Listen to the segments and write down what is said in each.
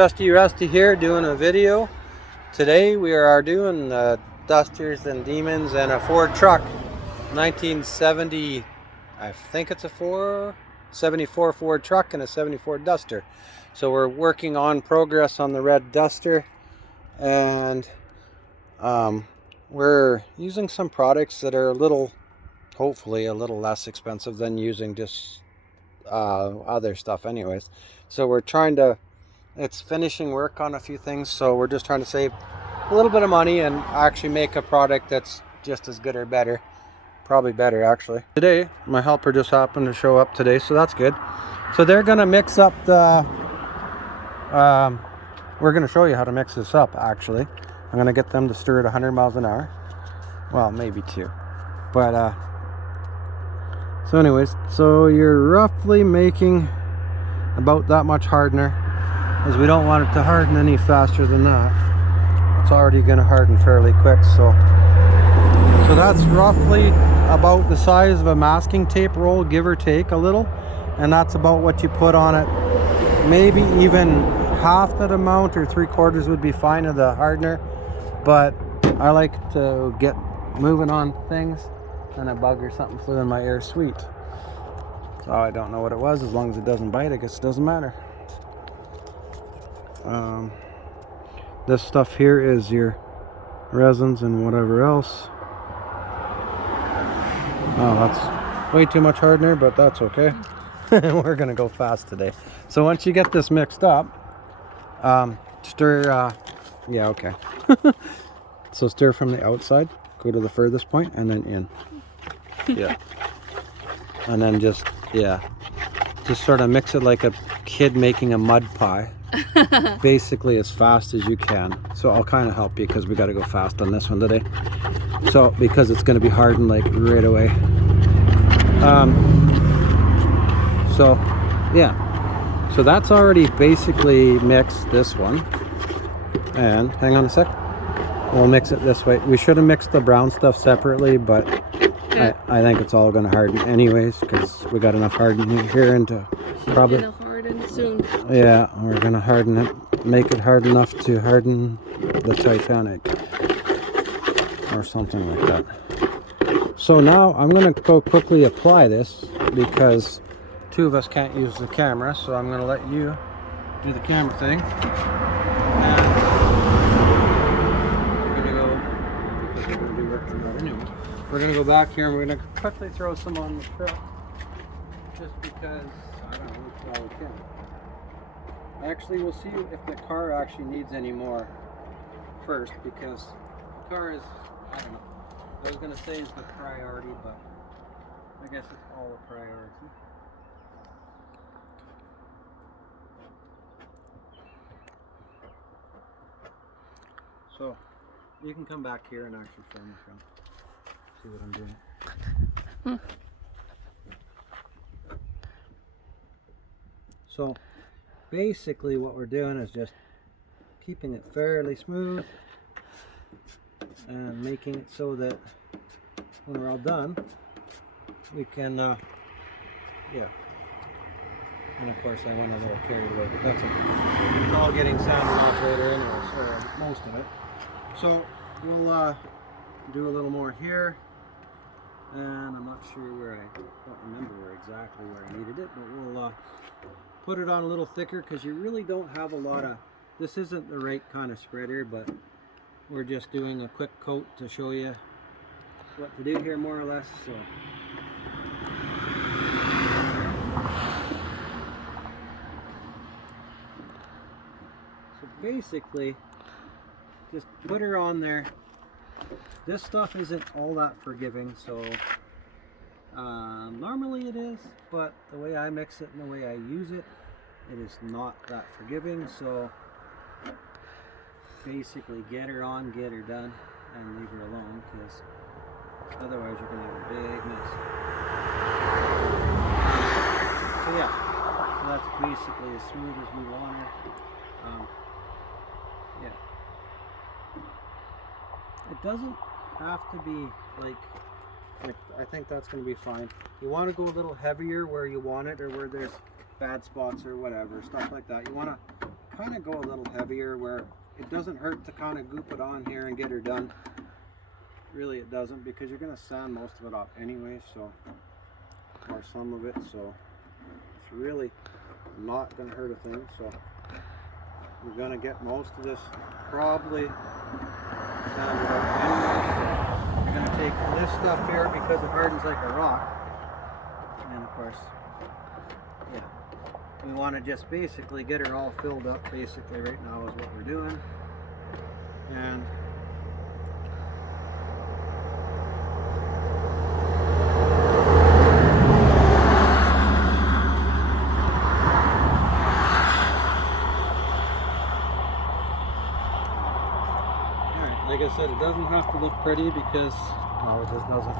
Trusty Rusty here doing a video. Today we are doing dusters and demons and a Ford truck. 1970, I think it's a 74 Ford truck and a 74 Duster. So we're working on progress on the red Duster, and we're using some products that are hopefully a little less expensive than using just other stuff anyways. So we're trying to, it's finishing work on a few things, so we're just trying to save a little bit of money and actually make a product that's just as good or better. Probably better, actually. Today, my helper just happened to show up today, so that's good. So they're gonna mix up the, we're gonna show you how to mix this up, actually. I'm gonna get them to stir at 100 miles an hour. Well, maybe 2. But, so anyways, so you're roughly making about that much hardener, as we don't want it to harden any faster than that. It's already going to harden fairly quick, so that's roughly about the size of a masking tape roll, give or take a little, and that's about what you put on it. Maybe even half that amount or 3/4 would be fine of the hardener, but I like to get moving on things, and a bug or something flew in my air suite. So I don't know what it was. As long as it doesn't bite, I guess it doesn't matter. This stuff here is your resins and whatever else. Oh, that's way too much hardener, but that's okay. We're gonna go fast today. So once you get this mixed up, stir, yeah, okay. So stir from the outside, go to the furthest point, and then in. Yeah. And then just sort of mix it like a kid making a mud pie. Basically as fast as you can. So I'll kind of help you because we got to go fast on this one today. So because it's going to be hardened like right away. So yeah, so that's already basically mixed, this one. And hang on a sec, we'll mix it this way. We should have mixed the brown stuff separately, but I think it's all going to harden anyways, because we got enough hardening here into probably gonna harden soon. Yeah, we're going to harden it, make it hard enough to harden the Titanic or something like that. So now I'm going to go quickly apply this because 2 of us can't use the camera, so I'm going to let you do the camera thing. And we're going to go, because we're going to be working on that anyway. We're going to go back here and we're going to quickly throw some on the truck, just because, I don't know, that's all we can. Actually, we'll see if the car actually needs any more first, because the car is, I don't know, I was going to say it's the priority, but I guess it's all a priority. So, you can come back here and actually film the front. See what I'm doing. So basically what we're doing is just keeping it fairly smooth and making it so that when we're all done we can yeah, and of course I went a little carried away, but that's okay. It's all getting sanded off later anyway, so most of it. So we'll do a little more here. And I'm not sure where, I don't remember exactly where I needed it, but we'll put it on a little thicker, because you really don't have a lot of, this isn't the right kind of spreader, but we're just doing a quick coat to show you what to do here more or less. So basically just put her on there. This stuff isn't all that forgiving, so normally it is, but the way I mix it and the way I use it, it is not that forgiving. So basically get her on, get her done, and leave her alone, because otherwise you're going to have a big mess. So yeah, so that's basically as smooth as we want her. Yeah. It doesn't have to be like I think that's going to be fine. You want to go a little heavier where you want it, or where there's bad spots or whatever, stuff like that. You want to kind of go a little heavier where it doesn't hurt to kind of goop it on here and get her done. Really it doesn't, because you're going to sand most of it off anyway, so, or some of it, so it's really not going to hurt a thing. So we're going to get most of this probably sanded out anyway. So we're going to take this stuff here because it hardens like a rock, and of course, yeah, we want to just basically get her all filled up basically right now is what we're doing. And like I said, it doesn't have to look pretty because, no, it just doesn't.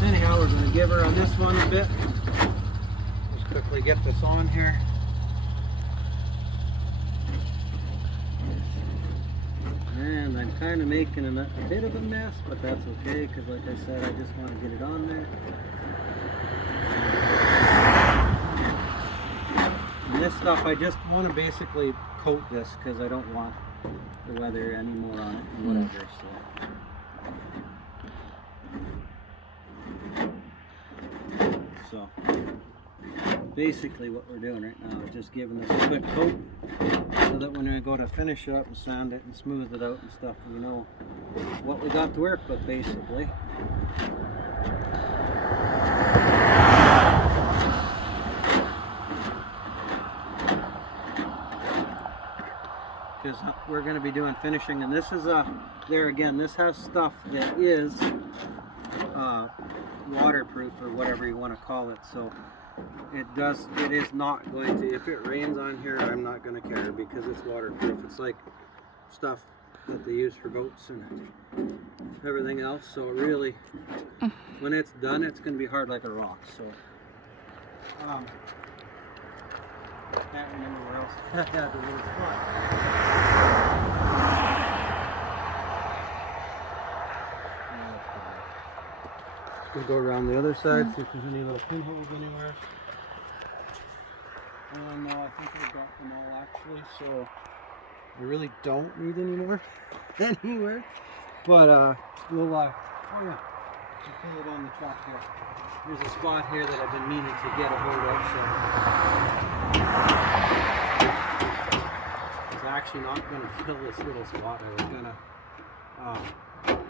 So, anyhow, we're going to give her on this one a bit. Just quickly get this on here. And I'm kind of making a bit of a mess, but that's okay, because like I said, I just want to get it on there. And this stuff, I just want to basically coat this because I don't want the weather anymore on it and whatever. So basically what we're doing right now is just giving this a quick coat so that when we go to finish it up and sand it and smooth it out and stuff, we know what we got to work with basically. Because we're going to be doing finishing, and this is there again, this has stuff that is waterproof or whatever you want to call it, so it is not going to, if it rains on here, I'm not going to care because it's waterproof. It's like stuff that they use for boats and everything else, so really when it's done it's going to be hard like a rock. So can't remember where else I had the little spot. We'll go around the other side, see if there's any little pinholes anywhere. No, I think I've got them all actually, so I really don't need any more anywhere. But we'll, oh yeah, we'll fill it on the truck here. There's a spot here that I've been meaning to get a hold of, so I was actually not going to fill this little spot. I was going to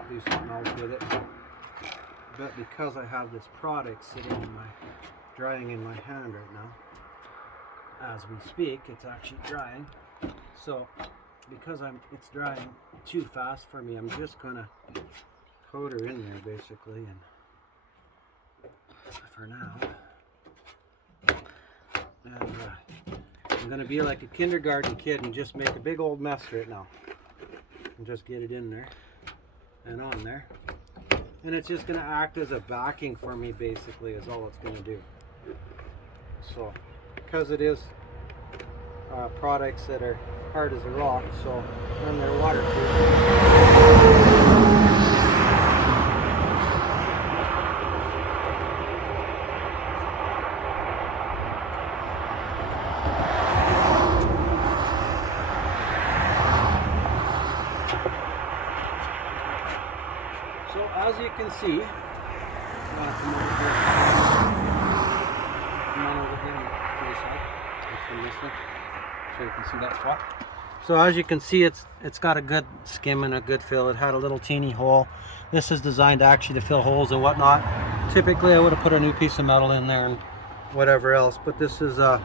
do something else with it. But because I have this product sitting in drying in my hand right now, as we speak, it's actually drying. So because it's drying too fast for me, I'm just going to coat her in there basically, and for now. And I'm going to be like a kindergarten kid and just make a big old mess right now. And just get it in there and on there. And it's just going to act as a backing for me basically is all it's going to do. So, because it is products that are hard as a rock, so, and they're waterproof. So as you can see, come on over here to this side, from this one, so you can see that spot. So as you can see, it's got a good skim and a good fill. It had a little teeny hole. This is designed actually to fill holes and whatnot. Typically I would have put a new piece of metal in there and whatever else, but this is just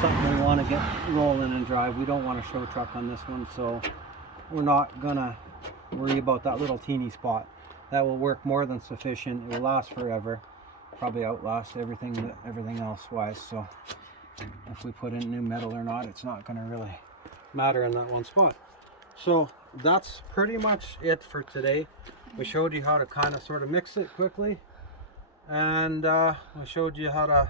something we want to get rolling and drive. We don't want a show truck on this one, so we're not gonna worry about that little teeny spot. That will work more than sufficient. It will last forever, probably outlast everything else wise. So if we put in new metal or not, it's not going to really matter in that one spot. So that's pretty much it for today. We showed you how to kind of sort of mix it quickly, and we showed you how to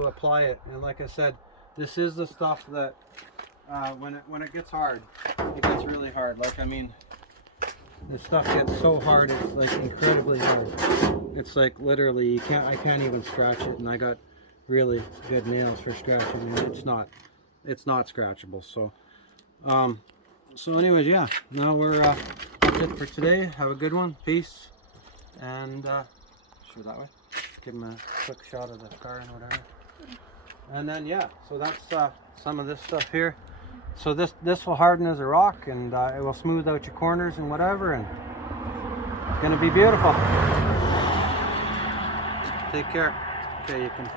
apply it. And like I said, this is the stuff that when it gets hard, it gets really hard. Like, I mean, this stuff gets so hard, it's like incredibly hard. It's like literally I can't even scratch it, and I got really good nails for scratching, and it's not scratchable. So so anyways, yeah, now we're that's it for today. Have a good one. Peace. And show that way. Give them a quick shot of the car and whatever. And then yeah, so that's some of this stuff here. So this will harden as a rock, and it will smooth out your corners and whatever, and it's gonna be beautiful. Take care. Okay, you can